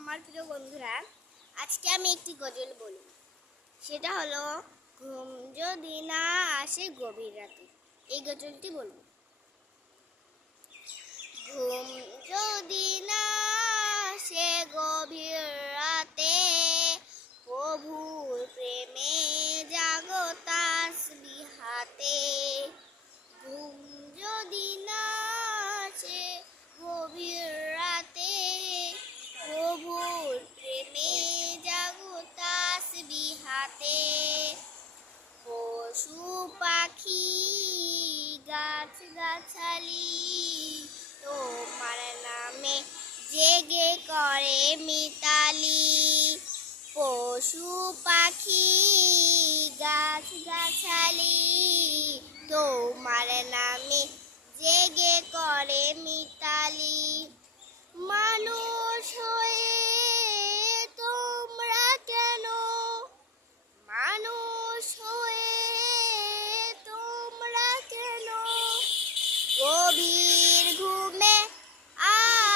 আমার প্রিয় বন্ধুরা, আজকে আমি একটি গজল বলব। সেটা হলো, ঘুম যদি না আসে গভীর রাতে। এই গজলটি বলব। ঘুম যদি না আসে গভীর রাতে, প্রভুর প্রেমে জাগো তাসবিহাতে। ঘুম যদি না আসে গভীর রাতে, প্রভুর প্রেমে জাগো তাসবিহাতে। পশু পাখি গাছ গাছালি তোমার নামে জেগে করে মিতালি। পশু পাখি গাছ গাছালি তোমার নামে জেগে করে মিতালি। মানুষ হয়ে তোমরা কেন, মানুষ হয়ে তোমরা কেন গভীর ঘুমে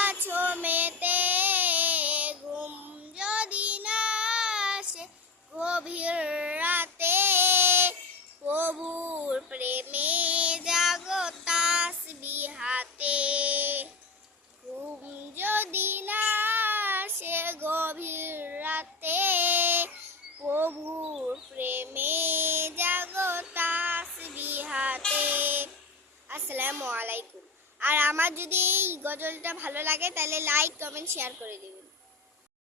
আছো মেতে। ঘুম যদি না আসে গভীর রাতে, প্রভুর প্রেমে জাগো তাসবিহাতে। ঘুম যদি না আসে গভীর রাতে, প্রভুর প্রেমে জাগো তাসবিহাতে। আসসালামু আলাইকুম। আর আমার যদি এই গজলটা ভালো লাগে তাহলে লাইক, কমেন্ট, শেয়ার করে দেবেন।